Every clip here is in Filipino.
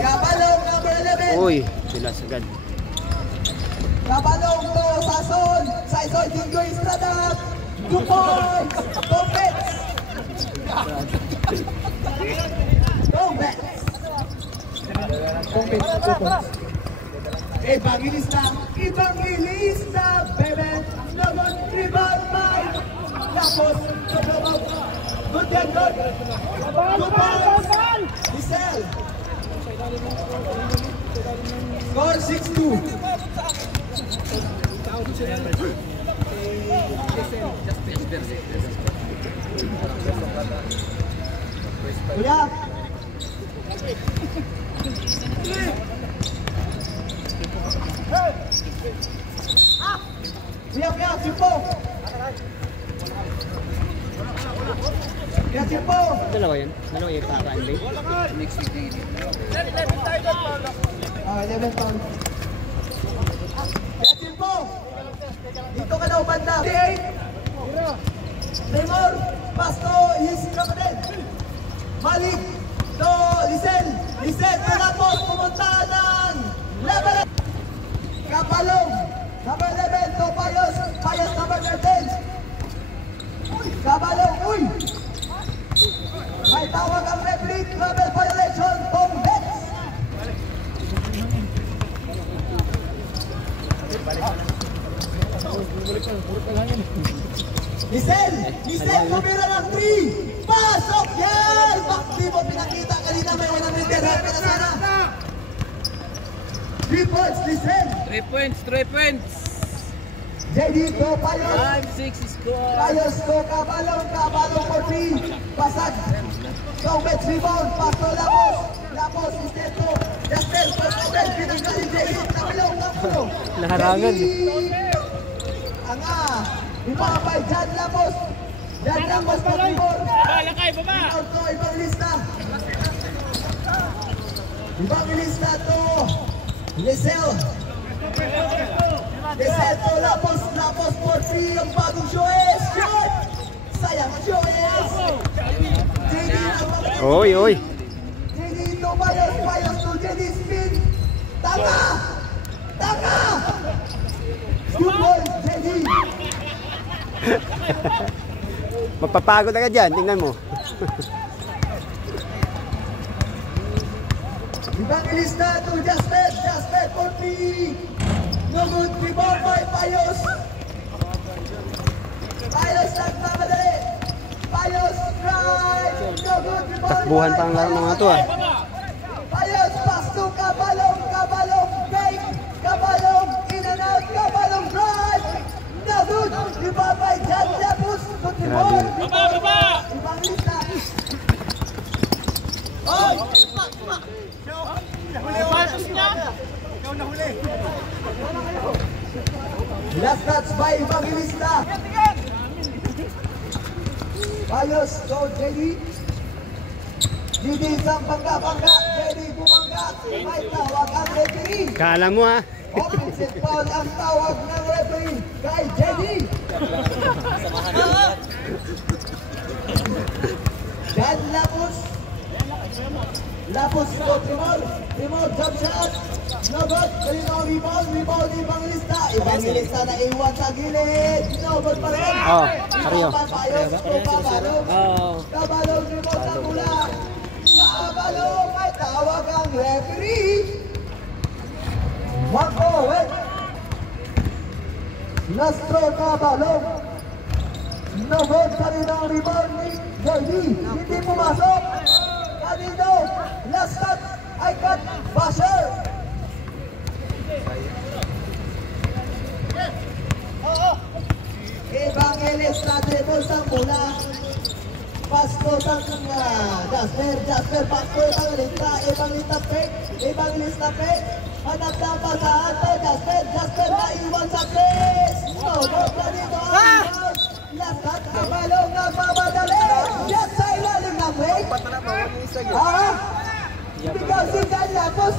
Kabalong number 11. Uy, sila sagad. Kabalong to Sason. Saison Jingo Estrada. 2 points. Compets. Evangelista, Evangelista, baby. Naman, rebound by. Tapos, good yan, good. Good pass. Giselle. Score 6-2. Kuya. Kuya, Simpo. Kuya, Simpo. Dalawa yun? Dalawa yung para NBA? Next week. 11 pounds. Kuya, Simpo. Dito ka daw banda. 58. Raymond. Pasto. Easy ka pa din. Malik. To Lisel. Lisel. Tapos pumunta ng level. Kapalong. Number 11 to Payos. Payos number 13. Kabalong. Uy. May tawag ang referee. Travel violation. Tom Betts. Lisel. Lisel. Kumira ng 3. Pasok yan. Bakti mo pinakita kanina. May 1 meter. Happy na sana. 3 points. Lisel. 3 points, 3 points. JD to Payos. 5-6 score. Payos to Kabalong. Kabalong for 3. Pasag. Tom Betts rebound. Pasto Lapos. Lapos. Isteto. Justin. Tom Binigay ni JD. Kabalong. Kabalong. Laharangan. Anga. Ipapay. Jan Lapos. Jan Lapos to Timor. Lakay, baba. Timor to Evangelista. Evangelista to Lisel. Lisel to Lapos. Lapos for 3. Ang bagong Joes. Shot. Sayang ang Joes. JD na Oy, oy. JD to Payos. Payos to JD spin. Tama. Tama. 2 points JD. Mapapagod agad dyan, tingnan mo. Evangelista to Jasper. Jasper for 3. No good. Rebound by Payos. Payos nagmamadali. Payos drive. No good. Rebound Takbuhan pa ang laro ng mga to ah. Payos pass to Kabalong. Kabalong fake. Kabalong in and out. Kabalong drive. No good. Rebound by Jan Lapus. To Timor. Baba. Evangelista. Oh! Last touch by Evangelista. Payos to JD. JD isang pangga-pangga. JD bumangga. May tawag ang referee. Kala mo ah. Offensive foul ang tawag ng referee kay JD. Jan Lapus. Lapus to Timor. Timor jump shot. No good. Kalinaw rebound. Rebound Evangelista. Evangelista na iwan sa gilid. No good pa rin. Oh, Mario. Payos to Kabalong. Oh. Kabalong rebound sa mula. Kabalong may tawag ang referee. Wako, Nastro Kabalong. No good. Kalinaw rebound ni JD. Hindi pumasok. Kanino. Last shot. I got Basher. Evangelista dribble sa mula. Pasto sa Jasper Pasto Evangelista fake. Evangelista fake. Hanap ng pasahan to Jasper naiwan sa place. No, kanino ang rebound. Last shot. Kabalong nagmamadali. Yes, sa ilalim ng break. Ikaw si Jan Lapos,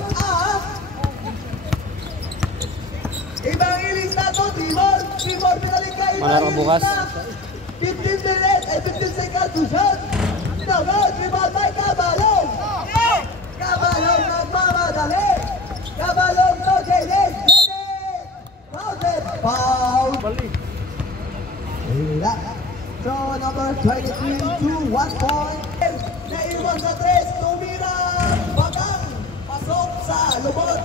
Evangelista to Timor. Timor pinalik ka Malaro bukas. 15 minutes, 15 seconds to shot. No, rebound by Kabalong. Kabalong 23 to 1 point. Naiwan sa 3, tumira, Bagang, pasok sa lubot.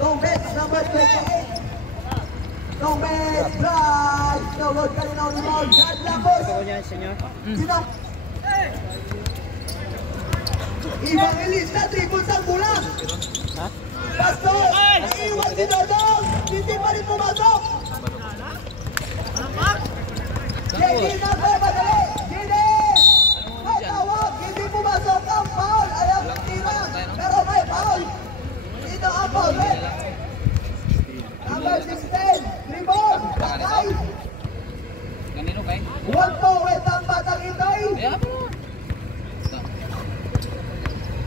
Tombes, number 28. Tombes, drive, nalod ka rin ang rebound. Shot Lapos. Sino? Evangelista, tripod sa bulang. Pastor, naiwan si Dodong. Hindi pa rin pumasok. JD na ba, madali? JD! May tawag, hindi pumasok ang foul. Ayaw ng tira, pero may foul. Dito ang foul, red. Number 16, rebound, Bakay. Kanino kay? 1-2, wet ang batang ito'y.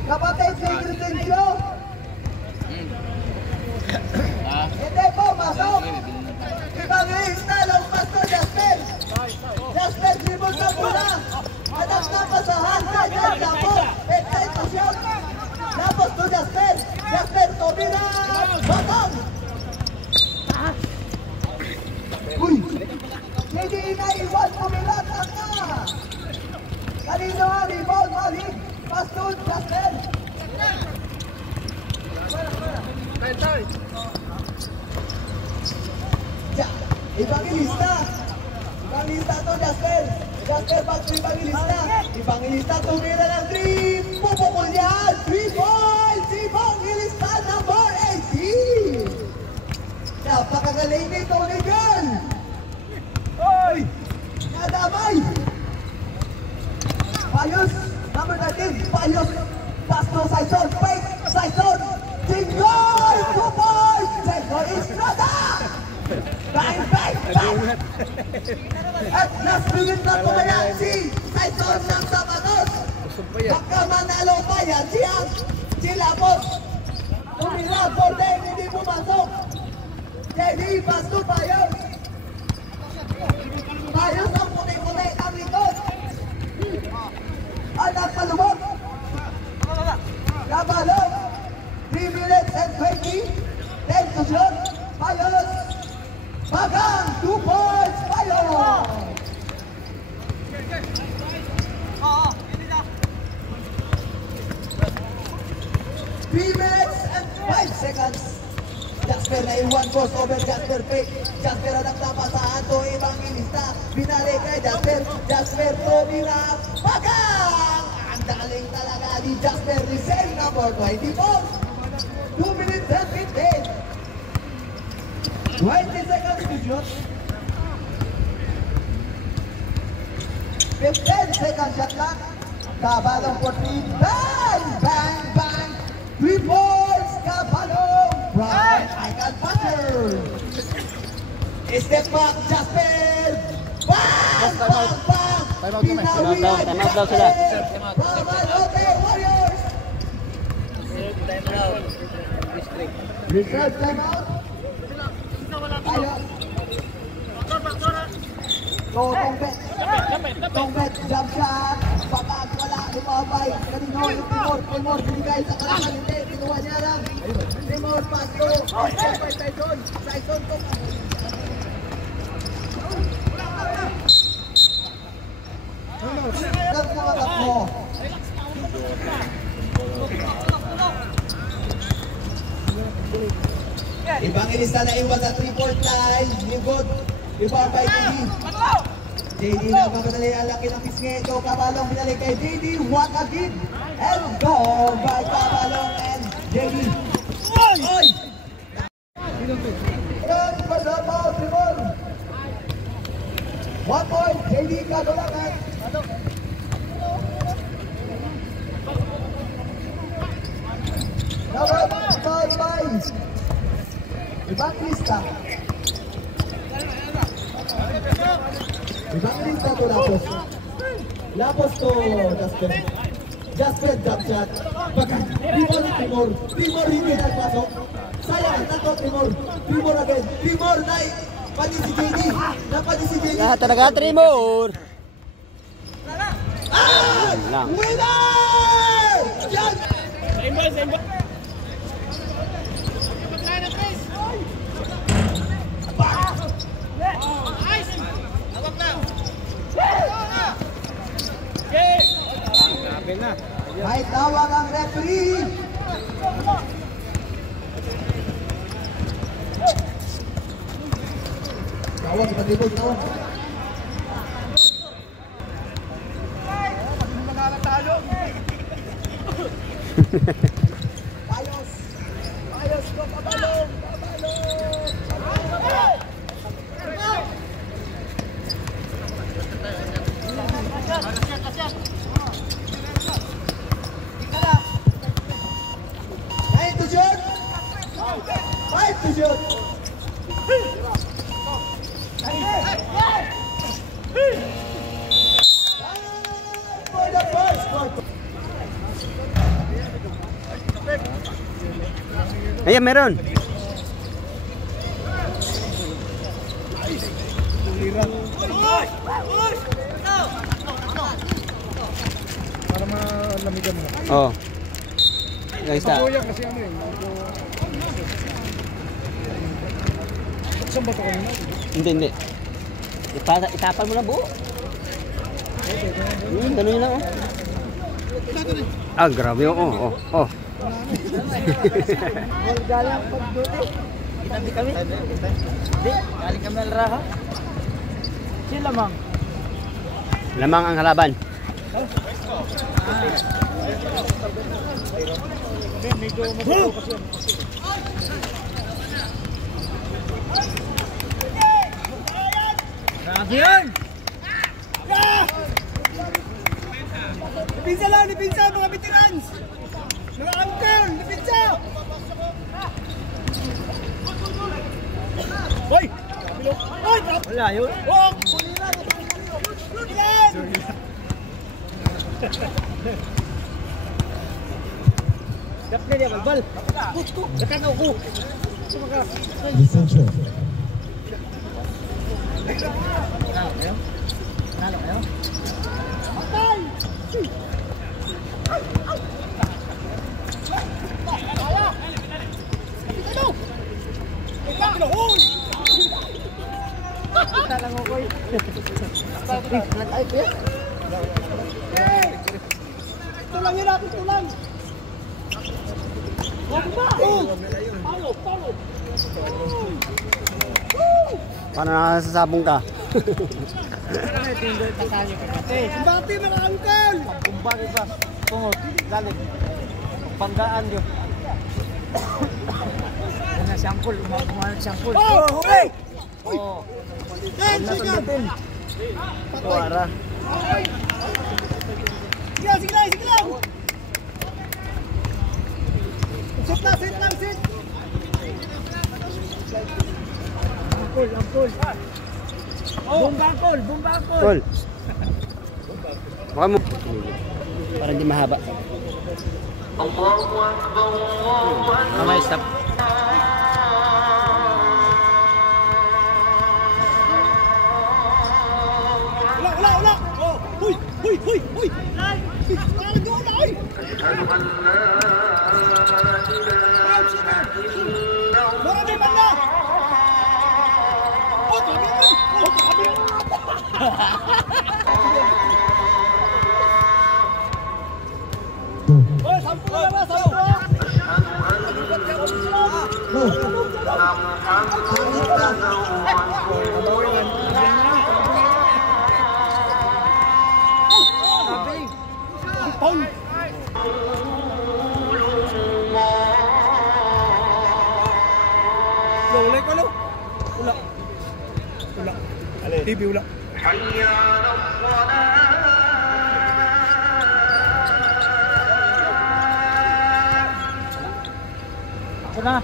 Kapatid si Crescencio. Hindi po, masok. Evangelista, lagpas ko, Jasper. Jasper, dribble sa mula. Anak na pasahan ka dyan, Lapos. Excitation. Lapos to Jasper. Jasper, tumira. Batang. Uy. Hindi inaiwan, tumilat ang ka. Kanino ang rebound, Malik? Pastor, Jasper. Evangelista. Evangelista to Jasper. Jasper back to Evangelista. Evangelista tumira ng 3. Pupukul yan. 3 points. Evangelista number 18. Napakagaling nito ni Girl. Oy! Nadamay. Payos. Number 13. Payos. Pastor Saison. Fake. Saison. Jingoy. 2 points. Jingoy Estrada. Bang, bang, bang! At last minute na tumayan si Saison ng Sabatos. Baka manalo pa yan si Lapos. Tumira, 14, hindi pumasok. JD, pasto Payos. Payos ang puti-puti ang likod. Anak palubog. Kabalo. 3 minutes and 20. 10 to shoot. Payos. Bagang, 2 points, Payos! 3 minutes and 5 seconds. Jasper na iwan, cross over, Jasper fake. Jasper ang nagtapasahan to, Evangelista. Binalik kay Jasper. Jasper tumira. Bagang! Ang daling talaga ni Jasper Rizal, number 24. 2 minutes and 15. 20 seconds to shoot. 15 seconds shot clock. Kabalong for 3. Bang! Bang! Bang! 3 points! Kabalong! Right! Icon Passer! Step back, Jasper! Bang! Bang! Bang! Pinawian, Jasper! Pamalote Warriors! Reserve timeout. Ayos. So, Tombet, jump shot. Pagag wala, lumabay. Kanino, Timor, binigay sa kalangan. Hindi, kinuha niya lang. Timor, pasto. Saison. Saison to. Lang na matak mo. Evangelista na iwan sa 3-point line. Lingkod. Rebound by JD. JD na mamadali ang laki ng pisngi. Ito Kabalong binalik kay JD. What a kid. And go by Kabalong and JD. Oy! Yan, pasabaw, Timor. 1 point. JD Kabalangan. Number 5. Evangelista. Evangelista to Lapos. Lapos to Jasper. Jasper jump shot. Bagan. Timor. Timor hindi nagpasok. Sayang na to Timor. Timor again. Timor na pati si JD. Napati si JD. Lahat talaga Timor. Ah! Winner! Yan! Same ball. Tawag ang referee. Tawag sa pag-ibig to. Ayos ko, pabalong. Five to shoot. For the first quarter. Ayan, meron. Para malamigan mo. Oh. Guys, ta. Kuya kasi ano eh. Saan ba ito kanina? Hindi. Itapan mo na buo. Ganun yun lang, oh. Ah, grabe, oh. Galang pagduti. Hindi kami. Hindi, galing kami alraha. Sila mang. Lamang ang halaban. Medyo matalo kasi yan. Grabe yan! Dipinsa lang, dipinsa mga veterans! Mga uncle, dipinsa! Hoy! Hoy! Wala yun. Oh! Ilan! Dapat na niya, balbal. Nakanaw ko. Listen, sir. Nalo kayo? Kita lang ako eh. Tulang yun natin, tulang! Paano nakasasabong ka? Bati mga uncle! Bumbang iba. Tungod. Galit. Panggaan yun. Mga sampul. Mga sampul. Oh! Okay! Oo. Sige! Tuwara. Sige lang! Sit lang! Angkol! Bumbakol! Cool. Baka mo. Para hindi mahaba. Kamay, stop. Wala! Oh! Huy! Parang doon na! Marami man na! Oh, tabi naman! Oh, sampu na ba? Wala. TV wala. Ako na.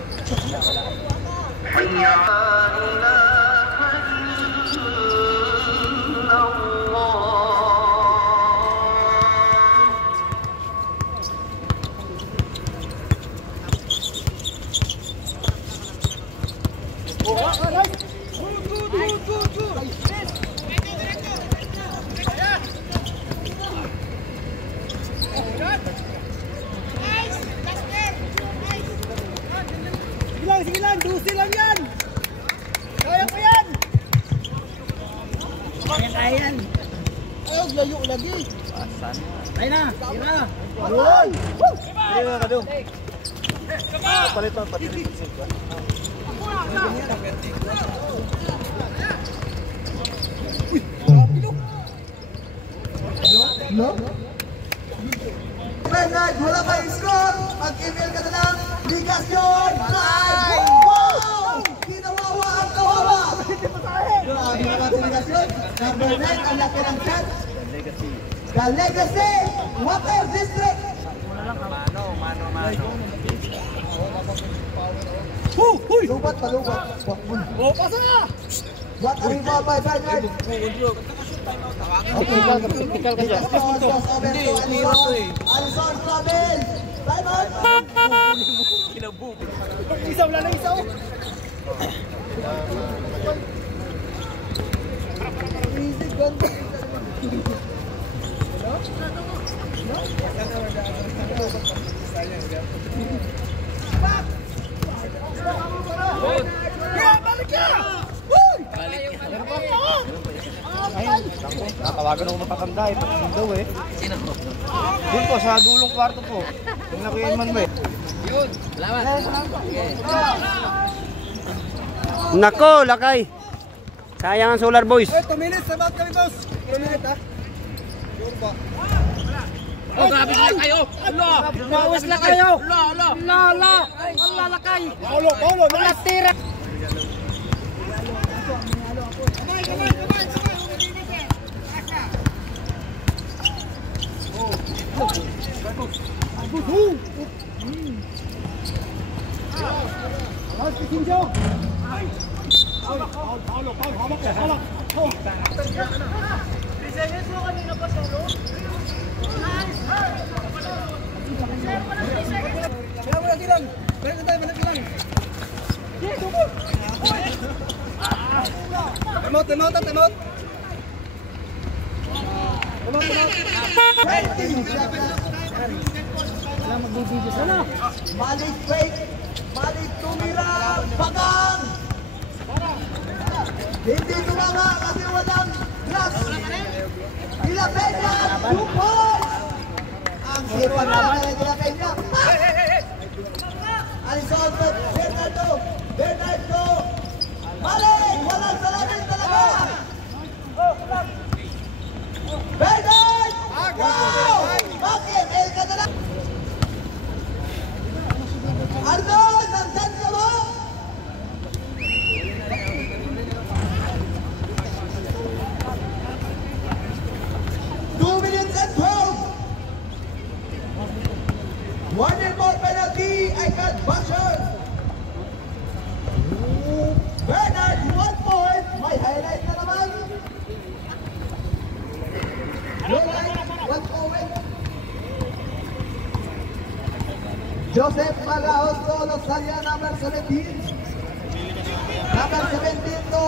Sige lang, dusi lang yan. Kaya ko yan. Kaya yan. Ayaw, layo lagi. Ay na, tira. Yun! Hindi nga ka doon. Palit mo, pati rin pag-save. No? Bernard, wala pa yung score. Mag-email ka na lang. Ligasyon! Nice! Wow! Ginawawa ang kawawa! Grabe naman si Ligasyon. Number 9, ang laki ng chance. The Legacy! Water District! Mano. Lubat pa, lubat. Oh, pasa! What are you by Bernard? Tikal ka dyan. Hindi, tira to eh. Alison Flamel! Time out! Isa, wala na isa. Easy, ganda. Kaya, balik ka! Natawagan ako mapatanda eh. Pati daw eh. Sino? Doon po, sa dulong kwarto po. Yung nakuyaman mo eh. Yun, salamat. Nako, lakay. Sayang ang Solar Boys. 2 minutes, sabat kami boss. 2 minutes ha. Oh, grabe sila kayo! Ala! Bawas lang kayo! Ala! Ala lakay! Paulo, nice! Tira! Temot. Malik fake, Malik tumira, bagang! Hindi tumama kasi walang glass. Ilapenya, 2 points! Ang sipag naman ng Ilapenya. Alison, Bernardo! Malik, walang salamin talaga! Bernard! Wow! Bakit? El ka na lang! Arnold! Nandyan ka mo? Two minutes and 12! One and more penalty! I can't buzzer! Bernard, 1 point! May highlight na naman! One point! Joseph Malahos to Losalia, number 17. Number 17 to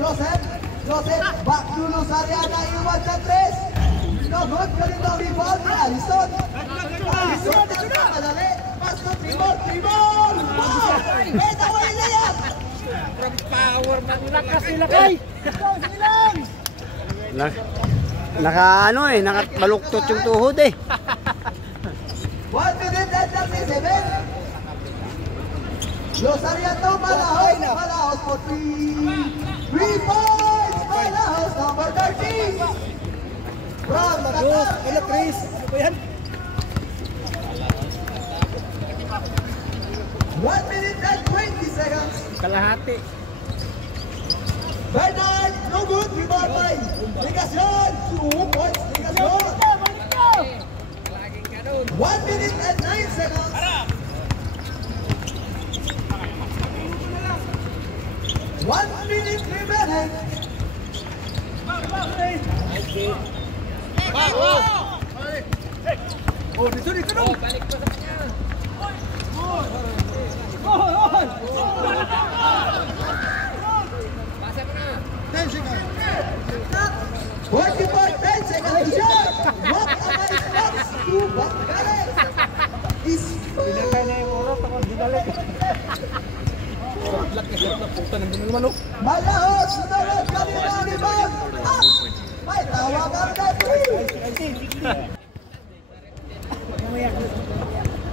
Joseph. Joseph, back to Losalia, naiwan sa 3. No good, ganito ang rebound ni Alison. Alison, madali. Pass to Timor. Wow! Beta ko yung layap! Power man lakas sila kay! Nakabaluktot yung tuhod eh. 1 minute and 37. Losalia to Malahos for 3. 3 points! Malahos, number 13. From Qatar. Ano, Chris? Ano ba yan? 1 minute and 20 seconds. Kalahati. Bernard, no good, rebound by Ligasyon. 2 points, Ligasyon. 1 minute and 9 seconds. One minute remaining. Oh, dito dong. Balik pa sa kanya. 10 seconds shot. What am I supposed to back is Pinakay na yung oras ako, di balik. Malahos, sunod kanina rebound. May tawag ang referee.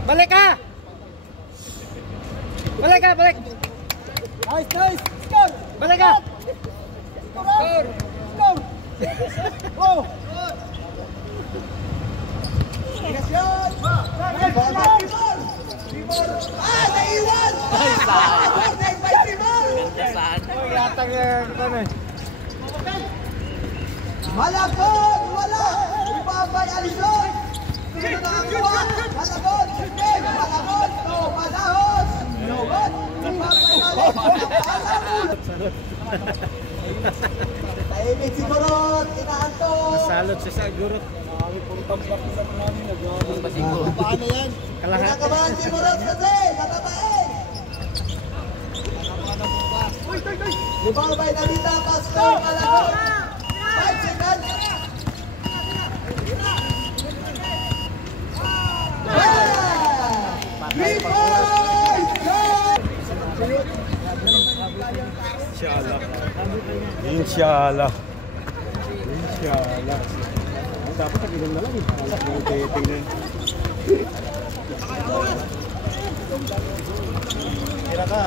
Balik ka! Balik ka, balik! Nice, nice! Score! Balik ka! Score! Score! Oh! Ingasyon! Timor! Timor! Ah! Naiwan! Save by Timor! Yatang ano eh. Malakot! Wala! Ibabay Alison! Sino na ang kuha? Malakot! Sige! Malakot! No! Malahos! Lobot! Ibabay Alison! Tahimik si Gurot! Inaantos! Salot siya sa gurot. Paano yan? Kinakabahan si Gurot kasi! Katabain! Ibabay na dito! Pastor! Malakot! 5 seconds! Inshallah. Inshallah. Dapat sa ganoon na lang eh. Tingnan. Tira ka.